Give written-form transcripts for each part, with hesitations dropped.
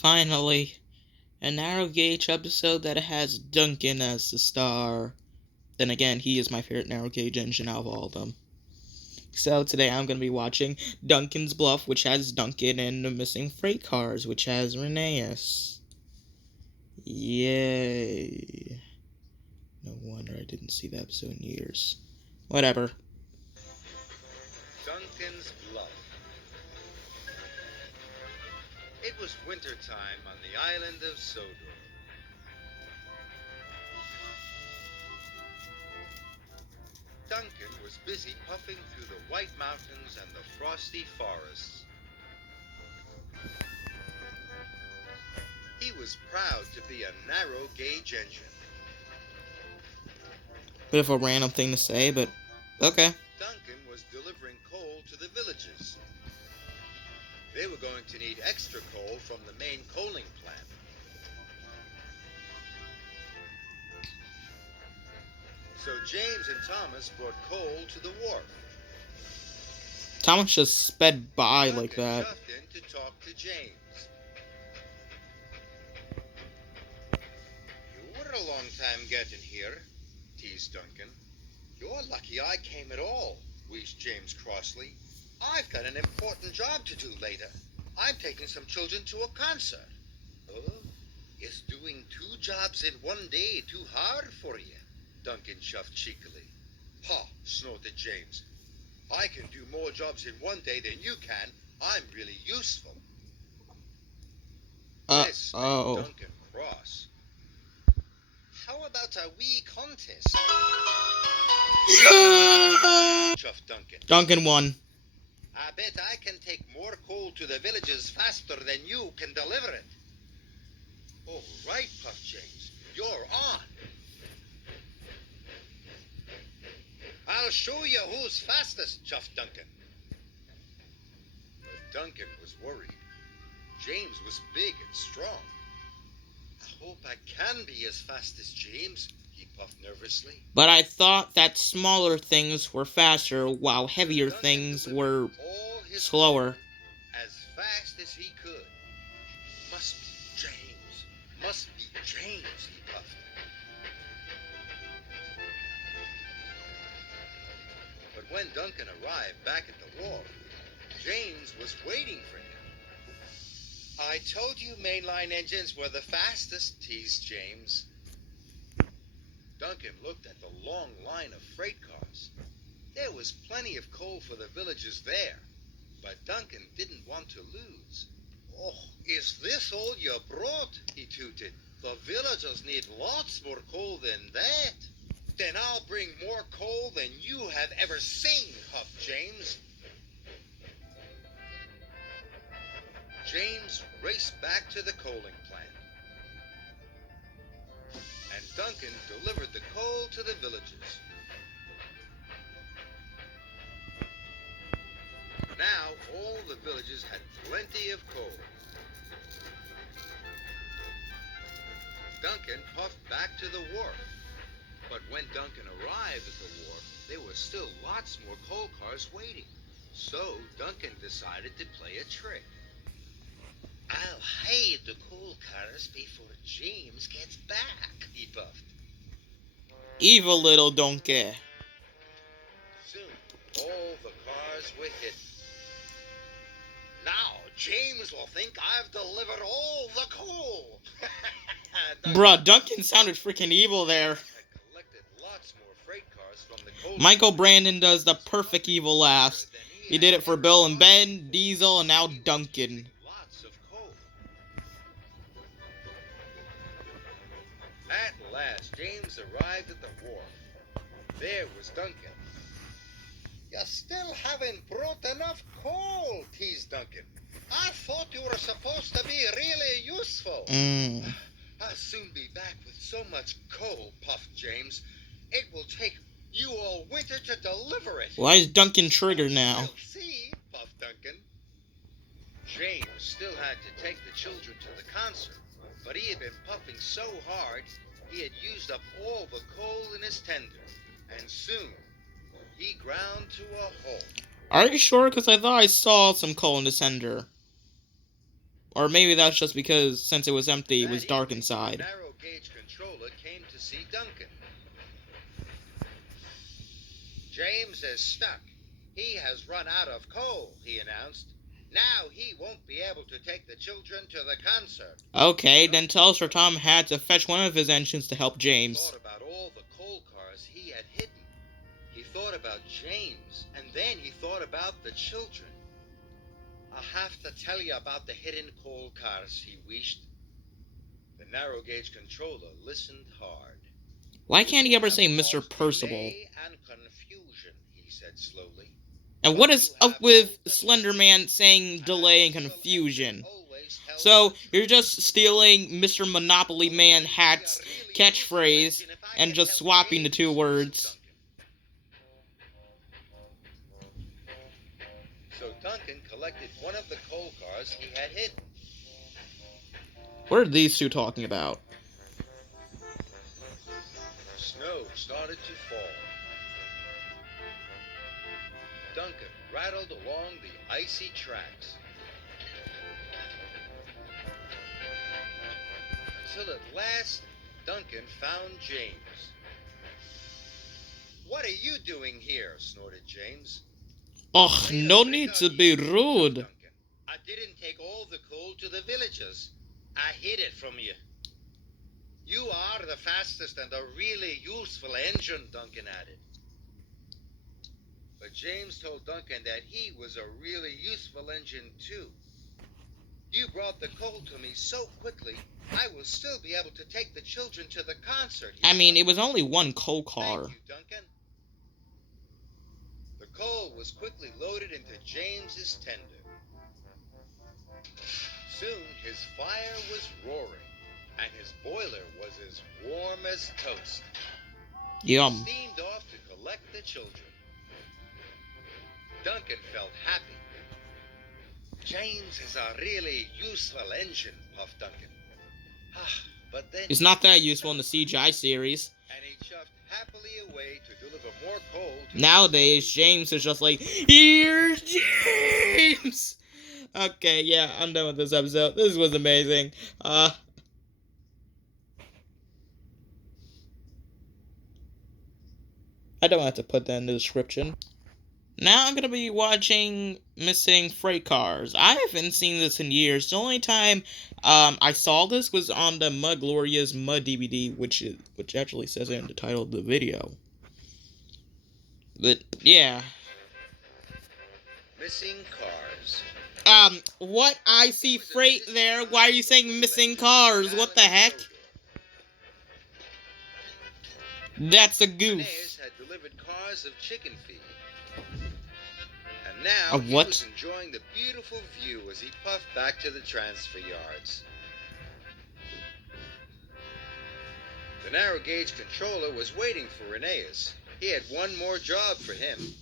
Finally, a narrow gauge episode that has Duncan as the star. Then again, he is my favorite narrow gauge engine out of all of them. So today I'm going to be watching Duncans Bluff, which has Duncan, and the Missing Freight Cars, which has Rheneas. Yay. No wonder I didn't see the episode in years. Whatever. Duncans Bluff. It was wintertime on the island of Sodor. Duncan was busy puffing through the white mountains and the frosty forests. He was proud to be a narrow gauge engine. Bit of a random thing to say, but okay. Duncan was delivering coal to the villages. They were going to need extra coal from the main coaling plant. So James and Thomas brought coal to the wharf. Thomas just sped by Duncan like that. shoved in to talk to James. You were a long time getting here, teased Duncan. You're lucky I came at all, wheezed James crossly. I've got an important job to do later. I'm taking some children to a concert. Oh, is doing 2 jobs in one day too hard for you? Duncan shuffled cheekily. Ha, snorted James. I can do more jobs in one day than you can. I'm really useful. This made Duncan cross. How about a wee contest? Chuffed Duncan. Duncan won. I bet I can take more coal to the villages faster than you can deliver it. All right, puffed James. You're on. I'll show you who's fastest, chuffed Duncan. But Duncan was worried. James was big and strong. I hope I can be as fast as James, he puffed nervously. But I thought that smaller things were faster, while heavier Duncan things delivered were all his slower. coal as fast as he could. Must be James. Must be James, he puffed. But when Duncan arrived back at the wharf, James was waiting for him. I told you mainline engines were the fastest, teased James. Duncan looked at the long line of freight cars. There was plenty of coal for the villages there, but Duncan didn't want to lose. Oh, is this all you brought? He tooted. The villagers need lots more coal than that. Then I'll bring more coal than you have ever seen, huffed James. James raced back to the coaling plant. And Duncan delivered the coal to the villages. Now all the villages had plenty of coal. Duncan puffed back to the wharf. But when Duncan arrived at the wharf, there were still lots more coal cars waiting. So Duncan decided to play a trick. I'll hide the coal cars before James gets back, he puffed. Evil little donkey. Soon, all the cars were hidden. Now, James will think I've delivered all the coal. Bruh, Duncan sounded freaking evil there. Had collected lots more freight cars from the coal. Michael Brandon does the perfect evil laughs. He did it for Bill and Ben, Diesel, and now Duncan. Lots of coal. At last, James arrived at the wharf. There was Duncan. You still haven't brought enough coal, teased Duncan. I thought you were supposed to be really useful. I'll soon be back with so much coal, puffed James. It will take you all winter to deliver it. Why is Duncan triggered now? We'll see, puffed Duncan. James still had to take the children to the concert, but he had been puffing so hard he had used up all the coal in his tender, and soon he ground to a halt. Are you sure? Because I thought I saw some coal in the tender. Or maybe that's just because, since it was empty, it That was dark evening, inside. The narrow gauge controller came to see Duncan. James is stuck. He has run out of coal, he announced. Now he won't be able to take the children to the concert. Okay, then tell Sir Tom had to fetch one of his engines to help James. He thought about all the coal cars he had hidden. He thought about James, and then he thought about the children. I'll have to tell you about the hidden coal cars, he wished. The narrow gauge controller listened hard. Why can't he ever say Mr. Percival? Delay and confusion, he said slowly. And what is up with Slender Man saying delay and confusion? So, you're just stealing Mr. Monopoly Man Hat's catchphrase and just swapping the two words. So Duncan collected one of the coal cars he had hidden. What are these two talking about? Snow started to fall. Duncan rattled along the icy tracks until at last Duncan found James. "What are you doing here?" snorted James. Ugh, no need to be rude. Duncan. "I didn't take all the coal to the villagers. I hid it from you." "You are the fastest and a really useful engine," Duncan added. But James told Duncan that he was a really useful engine too. "You brought the coal to me so quickly, I will still be able to take the children to the concert." I mean, it was only one coal car. "Thank you, Duncan." The coal was quickly loaded into James's tender. Soon his fire was roaring, and his boiler was as warm as toast. Yum. He steamed off to collect the children. Duncan felt happy. "James is a really useful engine," puffed Duncan. But then It's not that useful in the CGI series. And he chuffed happily away to deliver more coal to Nowadays, James is just like, here's James! Okay, yeah, I'm done with this episode. This was amazing. I don't have to put that in the description. Now I'm gonna be watching Missing Freight Cars. I haven't seen this in years. The only time I saw this was on the Mud Glorious Mud DVD, which actually says it in the title of the video. But yeah. Missing cars. What? I see freight there. Why are you saying missing cars? What the heck? That's a goof. Renee's had delivered cars of chicken feed. And now Of what? he was enjoying the beautiful view as he puffed back to the transfer yards. The narrow gauge controller was waiting for Renee's. He had one more job for him.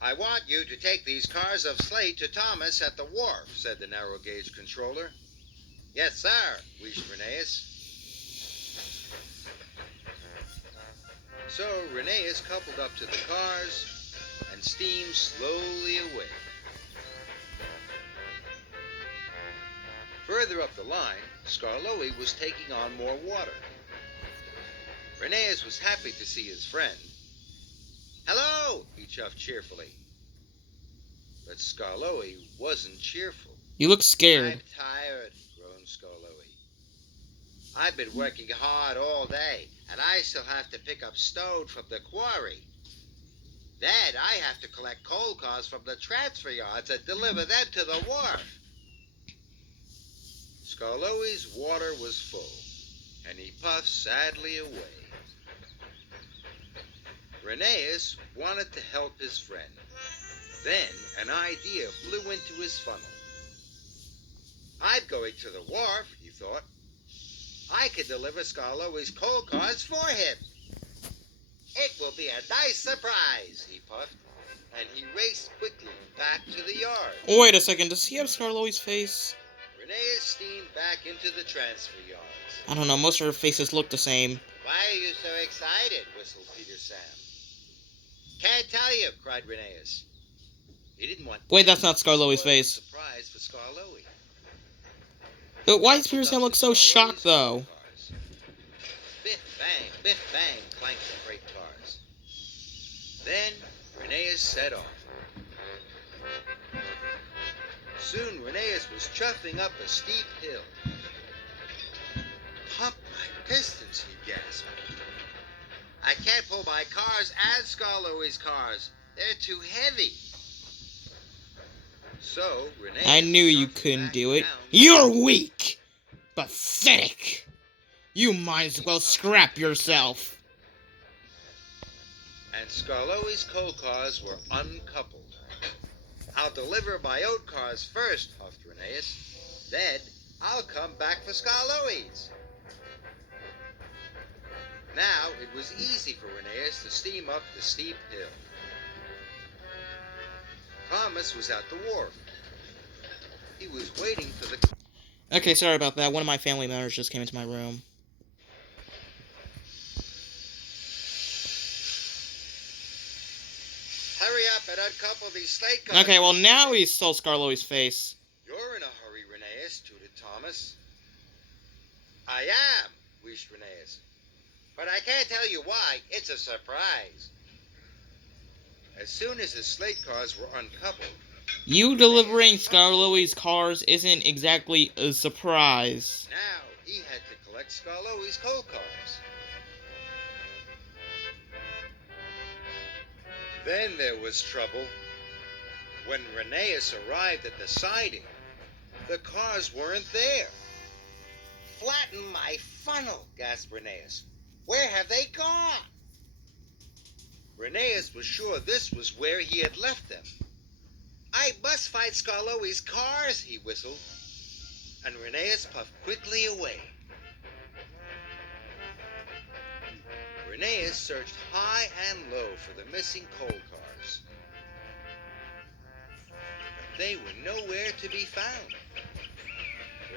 "I want you to take these cars of slate to Thomas at the wharf," said the narrow gauge controller. "Yes, sir," wished Renee's. So Renee's coupled up to the cars and steamed slowly away. Further up the line, Skarloey was taking on more water. Renee's was happy to see his friend. "Hello," he chuffed cheerfully. But Skarloey wasn't cheerful. You look scared. "I'm tired," groaned Skarloey. "I've been working hard all day, and I still have to pick up stone from the quarry. Then I have to collect coal cars from the transfer yards and deliver them to the wharf." Skarloey's water was full, and he puffed sadly away. Renee's wanted to help his friend. Then an idea flew into his funnel. "I'm going to the wharf," he thought. "I can deliver Skarloey's coal cars for him. It will be a nice surprise," he puffed, and he raced quickly back to the yard. Wait a second, does he have Skarloey's face? Renee steamed back into the transfer yards. I don't know, most of her faces look the same. "Why are you so excited?" whistled Peter Sam. "Can't tell you," cried Renee's. He didn't want Wait, that's not Skarloey's face. Surprise for Skarloey. But why does Peter Sam look so shocked, though? Biff bang, clanked the freight cars. Then Rheneas set off. Soon Rheneas was chuffing up a steep hill. Pump my pistons, he gasped. I can't pull my cars and Skarloey's cars. They're too heavy. So Rheneas I knew you couldn't do it. You're weak! Pathetic! You might as well scrap yourself. And Skarloey's coal cars were uncoupled. I'll deliver my oat cars first, huffed Rheneas. Then I'll come back for Skarloey's. Now it was easy for Rheneas to steam up the steep hill. Thomas was at the wharf. He was waiting for the... Okay, sorry about that. One of my family members just came into my room. Hurry up and uncouple these slate cars. Okay, well now he stole Skarloey's face. You're in a hurry, Rheneas, tooted Thomas. I am, wheezed Rheneas. But I can't tell you why. It's a surprise. As soon as the slate cars were uncoupled... You delivering Skarloey's cars isn't exactly a surprise. Now he had to collect Skarloey's coal cars. Then there was trouble. When Rheneas arrived at the siding, the cars weren't there. Flatten my funnel, gasped Rheneas. Where have they gone? Rheneas was sure this was where he had left them. I must find Skarloey's cars, he whistled. And Rheneas puffed quickly away. Rheneas searched high and low for the missing coal cars. But they were nowhere to be found.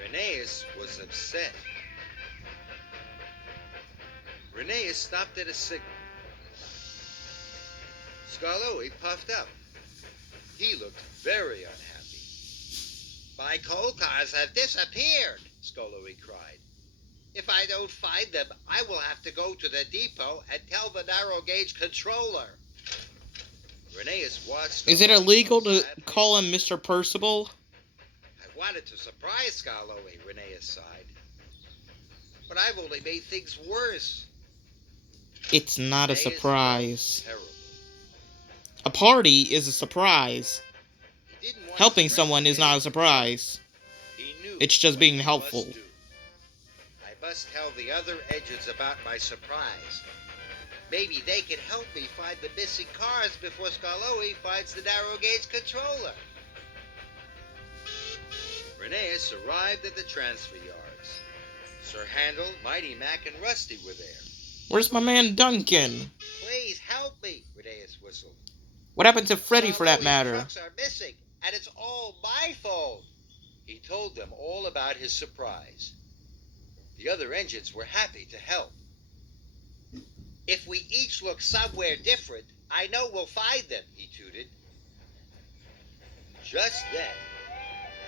Rheneas was upset. Rheneas stopped at a signal. Skarloey puffed up. He looked very unhappy. My coal cars have disappeared, Skarloey cried. If I don't find them, I will have to go to the depot and tell the narrow gauge controller. Rheneas watched. Is it illegal to call him Mr. Percival? I wanted to surprise Skarloey, Rheneas sighed. But I've only made things worse. It's not a Rheneas surprise. felt terrible. A party is a surprise. He didn't want Helping to someone is not a surprise. He knew It's just being what he helpful. must do. I must tell the other agents about my surprise. Maybe they can help me find the missing cars before Skarloey finds the narrow gauge controller. Rheneas arrived at the transfer yards. Sir Handel, Mighty Mac, and Rusty were there. Where's my man Duncan? Please help me, Rheneas whistled. What happened to Freddy, for that Skarloey's matter? trucks are missing, and it's all my fault. He told them all about his surprise. The other engines were happy to help. If we each look somewhere different, I know we'll find them, he tooted. Just then,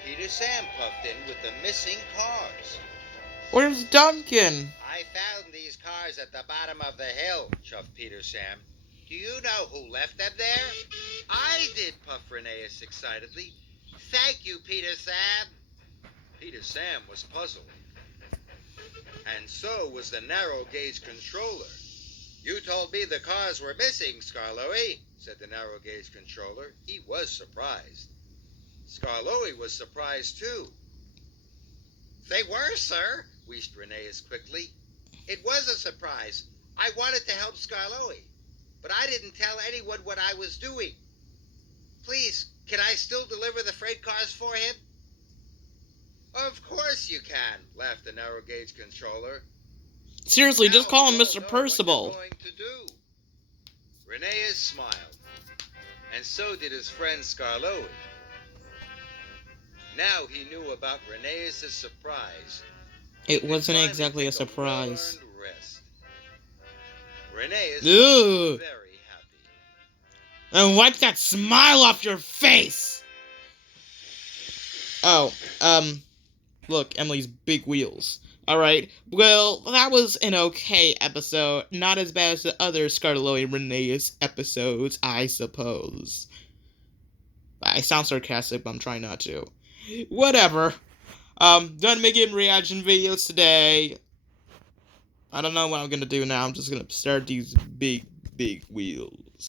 Peter Sam puffed in with the missing cars. Where's Duncan? I found these cars at the bottom of the hill, chuffed Peter Sam. Do you know who left them there? I did, puffed Rheneas excitedly. Thank you, Peter Sam. Peter Sam was puzzled. And so was the narrow gauge controller. You told me the cars were missing, Skarloey, said the narrow gauge controller. He was surprised. Skarloey was surprised too. They were, sir, wheezed Rheneas quickly. It was a surprise. I wanted to help Skarloey, but I didn't tell anyone what I was doing. Please, can I still deliver the freight cars for him? Of course you can, laughed the narrow gauge controller. Seriously, just Now call him you all Mr. know what Percival. you're going to do. Rheneas smiled, and so did his friend Skarloey. Now he knew about Rheneas' surprise. It wasn't Finally exactly a take surprise. well-earned rest. Rheneas Ugh. was very happy. And wipe that smile off your face! Oh, Look, Emily's big wheels. Alright, well, that was an okay episode. Not as bad as the other Scarlet and Renee's episodes, I suppose. I sound sarcastic, but I'm trying not to. Whatever. Done making reaction videos today. I don't know what I'm gonna do now. I'm just gonna start these big wheels.